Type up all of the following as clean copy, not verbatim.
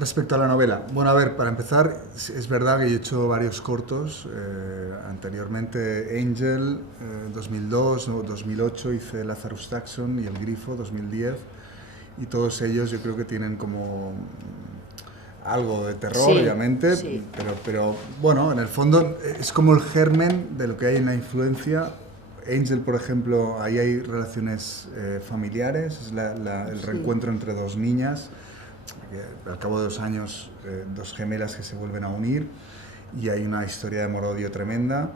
Respecto a la novela, bueno, a ver, para empezar, es verdad que yo he hecho varios cortos. Anteriormente Angel, 2002 o 2008 hice Lazarus Taxon y El Grifo, 2010. Y todos ellos yo creo que tienen como algo de terror, Sí, obviamente, sí. pero bueno, en el fondo es como el germen de lo que hay en la influencia. Angel, por ejemplo, ahí hay relaciones familiares, es el Sí. reencuentro entre dos niñas, al cabo de 2 años, dos gemelas que se vuelven a unir, y hay una historia de amor-odio tremenda.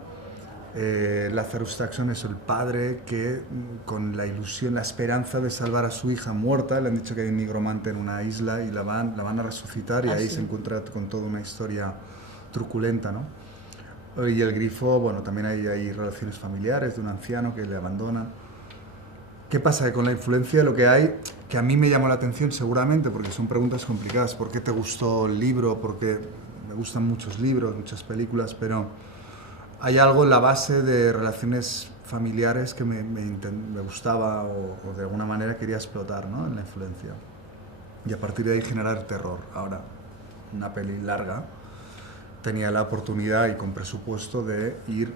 Lazarus Taxon es el padre que, con la ilusión, la esperanza de salvar a su hija muerta, le han dicho que hay un nigromante en una isla y la van a resucitar, y ahí se Así. encuentra con toda una historia truculenta, ¿no? Y El Grifo, bueno, también hay relaciones familiares de un anciano que le abandona. ¿Qué pasa? Que con la influencia lo que hay, que a mí me llamó la atención seguramente, porque son preguntas complicadas. ¿Por qué te gustó el libro? Porque me gustan muchos libros, muchas películas, pero hay algo en la base de relaciones familiares que me gustaba, o de alguna manera quería explotar, ¿no? En la influencia. Y a partir de ahí generar terror. Ahora, una peli larga, tenía la oportunidad y con presupuesto de ir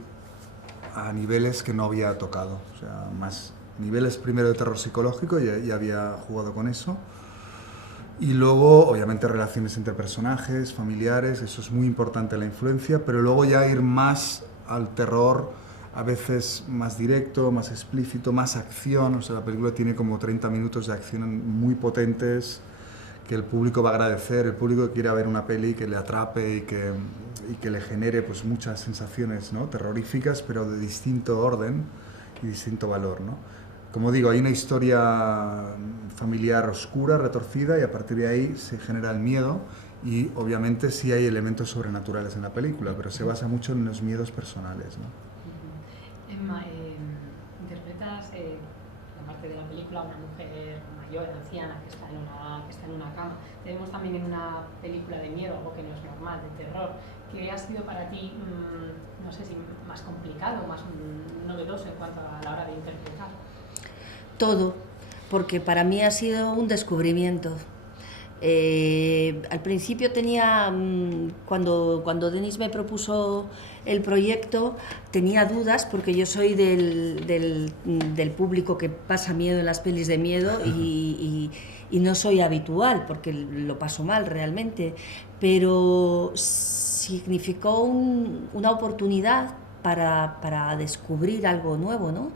a niveles que no había tocado. O sea, más niveles primero de terror psicológico, ya había jugado con eso. Y luego, obviamente, relaciones entre personajes, familiares, eso es muy importante la influencia, pero luego ya ir más al terror, a veces más directo, más explícito, más acción. O sea, la película tiene como 30 minutos de acción muy potentes, que el público va a agradecer, el público que quiera ver una peli que le atrape y que le genere pues muchas sensaciones, ¿no? Terroríficas, pero de distinto orden y distinto valor, ¿no? Como digo, hay una historia familiar oscura, retorcida, y a partir de ahí se genera el miedo, y obviamente sí hay elementos sobrenaturales en la película, pero se basa mucho en los miedos personales, ¿no? Emma, interpretas, aparte de la película, una mujer mayor, anciana, que está en una cama. Te vemos también en una película de miedo, algo que no es normal, de terror. ¿Qué ha sido para ti, no sé si más complicado, más novedoso en cuanto a la hora de interpretar? Todo, porque para mí ha sido un descubrimiento. Al principio tenía, cuando Denis me propuso el proyecto, tenía dudas porque yo soy del público que pasa miedo en las pelis de miedo y no soy habitual porque lo paso mal realmente, pero significó una oportunidad para descubrir algo nuevo, ¿no?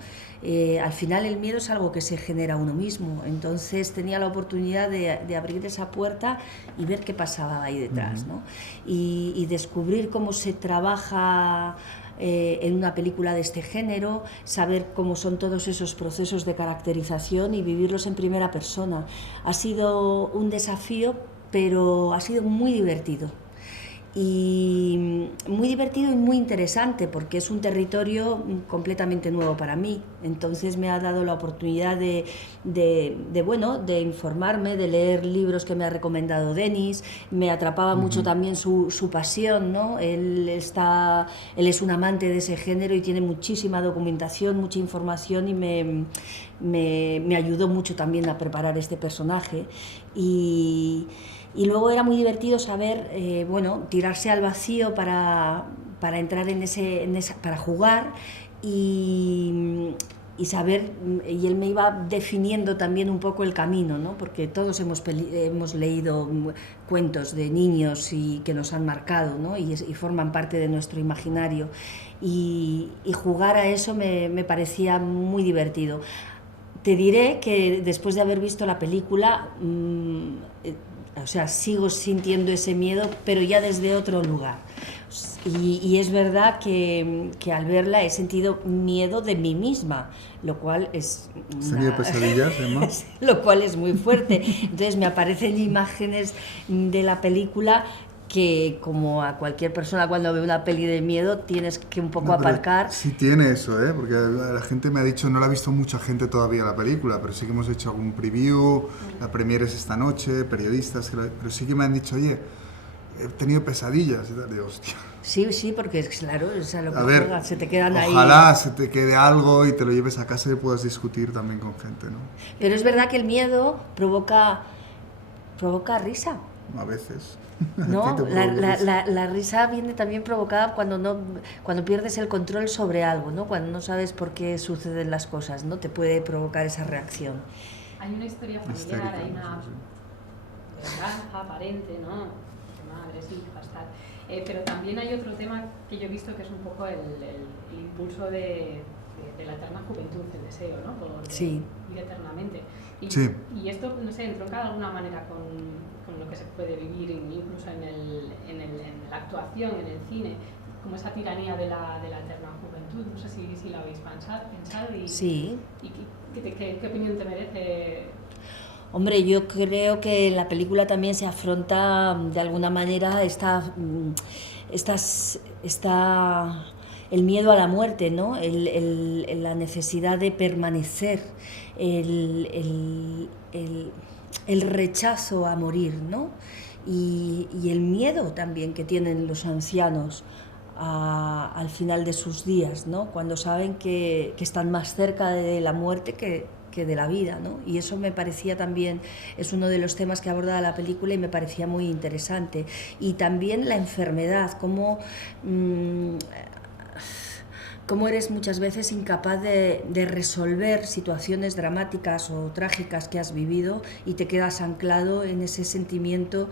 Al final el miedo es algo que se genera uno mismo, entonces tenía la oportunidad de abrir esa puerta y ver qué pasaba ahí detrás, ¿no? Y descubrir cómo se trabaja en una película de este género, saber cómo son todos esos procesos de caracterización y vivirlos en primera persona. Ha sido un desafío, pero ha sido muy divertido. Y muy divertido y muy interesante porque es un territorio completamente nuevo para mí, entonces me ha dado la oportunidad de informarme, de leer libros que me ha recomendado Denis. Me atrapaba mucho también su pasión, ¿no? Él es un amante de ese género y tiene muchísima documentación, mucha información, y me ayudó mucho también a preparar este personaje. Y luego era muy divertido saber, tirarse al vacío para entrar para jugar y saber, y él me iba definiendo también un poco el camino, ¿no? Porque todos hemos leído cuentos de niños y que nos han marcado, ¿no? y forman parte de nuestro imaginario, y jugar a eso me parecía muy divertido. Te diré que después de haber visto la película, sigo sintiendo ese miedo, pero ya desde otro lugar. Y es verdad que al verla he sentido miedo de mí misma, lo cual es ¿Serie de pesadillas, Emma? lo cual es muy fuerte. Entonces me aparecen imágenes de la película que, como a cualquier persona cuando ve una peli de miedo, tienes que un poco aparcar. Sí tiene eso, ¿eh? Porque la gente me ha dicho, no la ha visto mucha gente todavía la película, pero sí que hemos hecho algún preview, la premiere es esta noche, periodistas, pero sí que me han dicho, oye, he tenido pesadillas, y tal, de hostia. Sí, porque es claro, es a lo que A ver, juegas, se te quedan ahí. ojalá se te quede algo y te lo lleves a casa y puedas discutir también con gente, ¿no? Pero es verdad que el miedo provoca risa. a veces. No, A ti te provoca risa. la risa viene también provocada cuando pierdes el control sobre algo, ¿no? Cuando no sabes por qué suceden las cosas, ¿no? Te puede provocar esa reacción. Hay una historia familiar, hay una venganza aparente, ¿no? De madres, hijas, tal. Pero también hay otro tema que yo he visto que es un poco el impulso de la eterna juventud, el deseo, ¿no? Por Sí. vivir eternamente. Sí. Y esto, no sé, entronca de alguna manera con lo que se puede vivir incluso en la actuación, en el cine, como esa tiranía de la eterna juventud. No sé si lo habéis pensado y, Sí. y ¿qué opinión te merece? Hombre, yo creo que en la película también se afronta de alguna manera el miedo a la muerte, ¿no? La necesidad de permanecer, el, el rechazo a morir, ¿no? Y el miedo también que tienen los ancianos al final de sus días, ¿no? Cuando saben que están más cerca de la muerte que de la vida, ¿no? Y eso me parecía también, es uno de los temas que aborda la película y me parecía muy interesante. Y también la enfermedad, cómo eres muchas veces incapaz de resolver situaciones dramáticas o trágicas que has vivido y te quedas anclado en ese sentimiento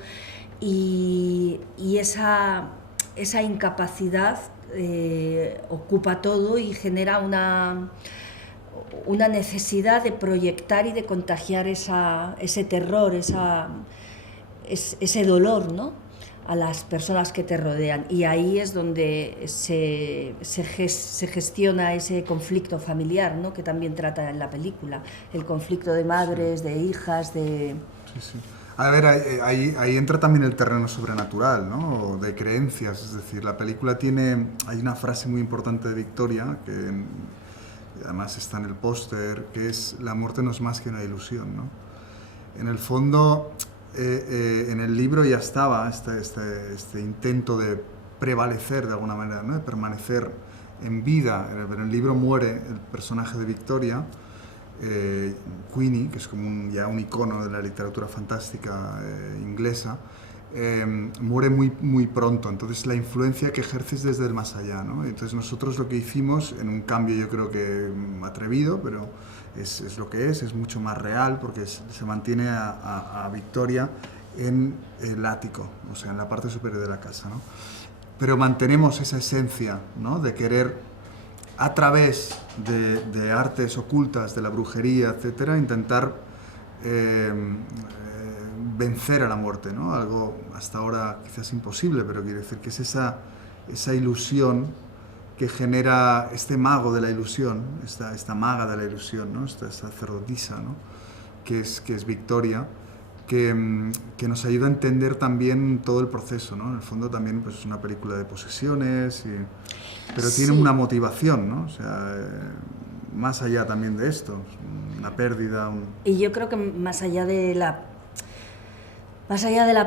y esa incapacidad ocupa todo y genera una necesidad de proyectar y de contagiar ese terror, ese dolor, ¿no? A las personas que te rodean. Y ahí es donde se gestiona ese conflicto familiar, ¿no? Que también trata en la película. El conflicto de madres, de hijas, de... Sí, sí. A ver, ahí entra también el terreno sobrenatural, ¿no? O de creencias, es decir, la película hay una frase muy importante de Victoria, que además está en el póster, que es: la muerte no es más que una ilusión, ¿no? En el fondo, en el libro ya estaba este intento de prevalecer de alguna manera, ¿no? De permanecer en vida. En el libro muere el personaje de Victoria, Queenie, que es como ya un icono de la literatura fantástica inglesa, muere muy, muy pronto. Entonces la influencia que ejerces desde el más allá, ¿no? Entonces nosotros lo que hicimos, en un cambio yo creo que atrevido, pero es lo que es mucho más real, porque se mantiene a Victoria en el ático, o sea, en la parte superior de la casa, ¿no? Pero mantenemos esa esencia, ¿no? De querer, a través de artes ocultas, de la brujería, etcétera, intentar vencer a la muerte, ¿no? Algo hasta ahora quizás imposible, pero quiere decir que es esa ilusión que genera este mago de la ilusión, esta maga de la ilusión, ¿no? Esta sacerdotisa, ¿no? que es Victoria, que nos ayuda a entender también todo el proceso, ¿no? En el fondo también pues, es una película de posesiones, pero Sí. tiene una motivación, ¿no? O sea, más allá también de esto, una pérdida. Y yo creo que más allá de la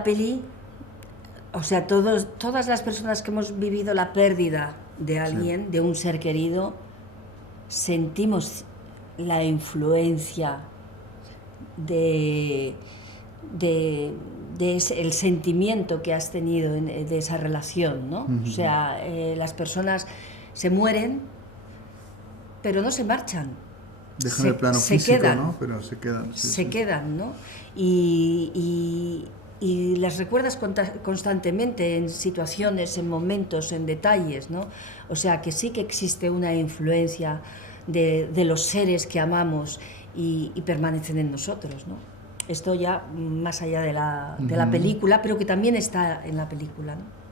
peli, o sea, todas las personas que hemos vivido la pérdida de alguien, Sí. de un ser querido, sentimos la influencia el sentimiento que has tenido de esa relación, ¿no? Uh-huh. O sea, las personas se mueren, pero no se marchan. Dejan el plano físico, quedan, ¿no? Pero se quedan. Sí, se sí. quedan, ¿no? Y las recuerdas constantemente en situaciones, en momentos, en detalles, ¿no? O sea, que sí que existe una influencia de los seres que amamos y permanecen en nosotros, ¿no? Esto ya más allá de la película, pero que también está en la película, ¿no?